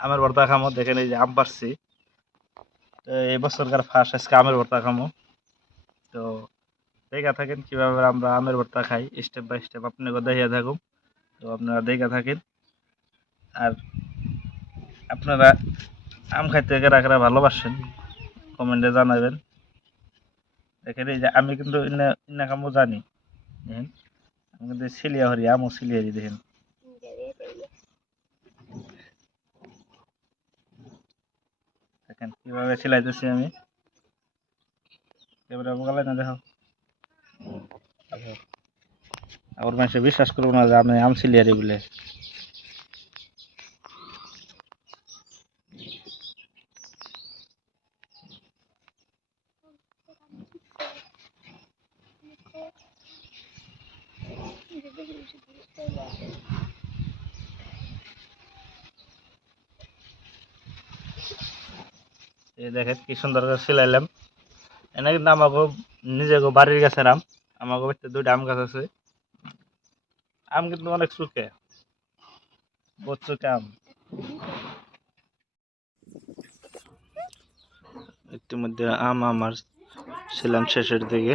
আমের ভর্তা খামো, দেখেন এই যে আম পারছি। তো এই বছরকার ফার্স্ট আজকে আমের ভর্তা খামো। তো দেখা থাকেন কীভাবে আমরা আমের ভর্তা খাই স্টেপ বাই স্টেপ আপনাকে দেখিয়ে থাকুন তো আপনারা দেখা থাকেন। আর আপনারা আম খাইতে কারা কারা ভালোবাসেন, কমেন্টে জানাবেন। দেখেন এই যে আমি কিন্তু ইন্না ইন্না কামও জানি। দেখেন, আমি কিন্তু সিলিয়া হরি আমও সিলিয়ারি দেখেন। দেখেন কীভাবে সিলাইতেছি আমি। এবারে বলে না দেখো। আবার মানুষে বিশ্বাস করব না যে আমি আম সিলিয়ারি বলে। এই দেখেন কি সুন্দর করে সিলাইলাম। এনে কিন্তু আমাকে নিজেকে বাড়ির গাছের আম আমাকে বাড়িতে দুইটা আম গাছ আছে। আম কিন্তু অনেক সুখে বহুত চুকে আম। ইতিমধ্যে আম আমার ছিলাম শেষের দিকে।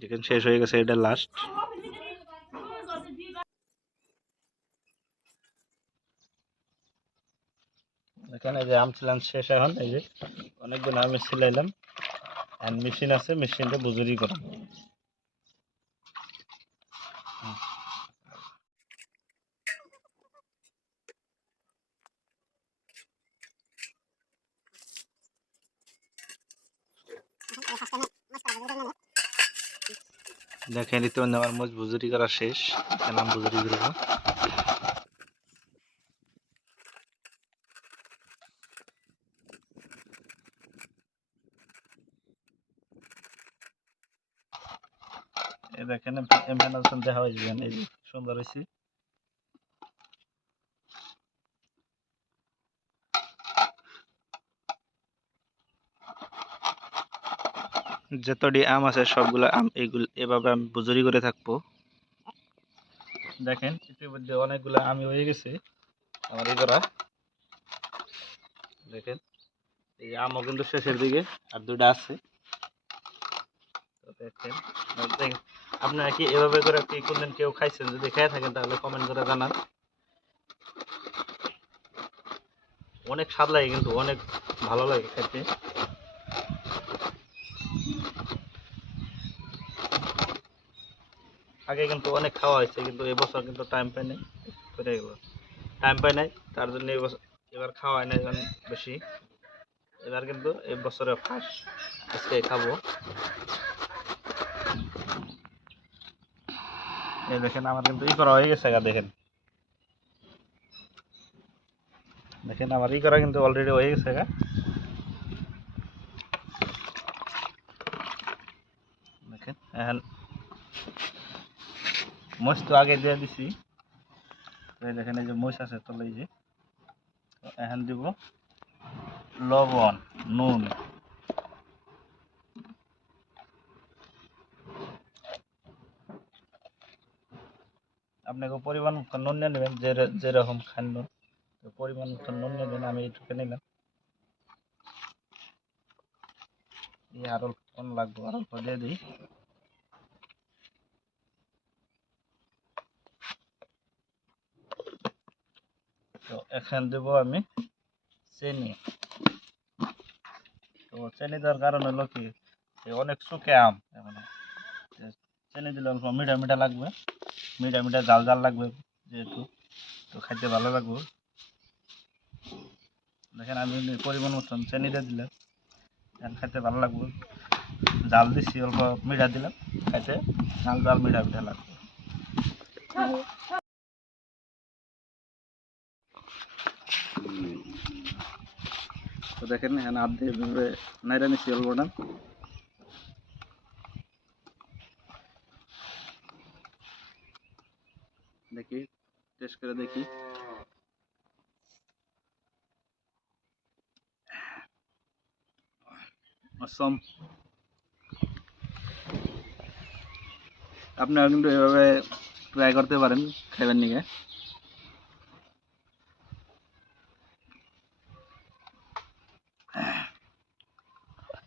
যেখানে শেষ হয়ে গেছে, এটা লাস্ট এখানে যে আম ছিলাম শেষ এখন, এই যে অনেকগুলো আমি সিলাইলাম। আর মেশিন আছে মেশিনটা বুজুরি করা। দেখেন ইতিমধ্যে আমার মোজ বুজুরি করা শেষ। আম বুজুরি করব। দেখেন এমএনএসন দেখা সুন্দর হয়েছে। যতটি আম আছে, সবগুলো আম এইগুলো এভাবে আমি বুজুরি করে থাকব। দেখেন, ইতিমধ্যে অনেকগুলো আমি হয়ে গেছে, আমার এই করা। দেখেন, এই আমও কিন্তু শেষের দিকে, আর দুটা আছে। দেখেন। আপনারা কি এভাবে করে কি কোনদিন কেউ খাইছেন? যদি খেয়ে থাকেন তাহলে কমেন্ট করে জানান। অনেক স্বাদ লাগে কিন্তু, অনেক ভালো লাগে খেতে। আগে কিন্তু অনেক খাওয়া হয়েছে, কিন্তু এবছর কিন্তু টাইম পাই নাই, করে গেল। টাইম পাই নাই, তার জন্য এবছর এবার খাওয়া হয় না এখন বেশি। এবার কিন্তু এবছরে ফার্স্ট আজকে খাব। এই দেখেন, আমার কিন্তু ই করা হয়ে গেছে গা, দেখেন। দেখেন, আমার ই করা কিন্তু অলরেডি হয়ে গেছে গা। দেখেন, এখন মোষ তো আগে দিয়ে দিছি। তো এই দেখেন, এই যে মোষ আছে তলে, এই যে। তো এখন দিব লবণ, নুন। আপনাকে পরিমাণ মতো নুন নিয়ে নেবেন যে যেরকম খান নুন তো পরিমাণ মতো নুন নেবেন আমি এইটুকু নিলাম দিয়ে আর অল্প কোন লাগবে আর অল্প দিয়ে দিই তো এখান দেবো আমি চিনি তো চিনি দেওয়ার কারণ হলো কি এই অনেক শুকে আম এখন চিনি দিলে অল্প মিঠা মিঠা লাগবে মিঠা মিঠা জাল জাল লাগবে যেহেতু, তো খাইতে ভালো লাগবে। দেখেন আমি পরিমাণ মতন চিনি দিয়ে দিলাম খাইতে ভালো লাগবে। জাল দিছি, অল্প মিঠা দিলাম, খাইতে জাল জাল মিঠা মিঠা লাগবে। তো দেখেন দিয়ে এভাবে নাইরা নিচ্ছি অল্পটা। দেখি টেস্ট করে দেখি। অসম আপনারা কিন্তু এভাবে ট্রাই করতে পারেন খাইবেন নিকে?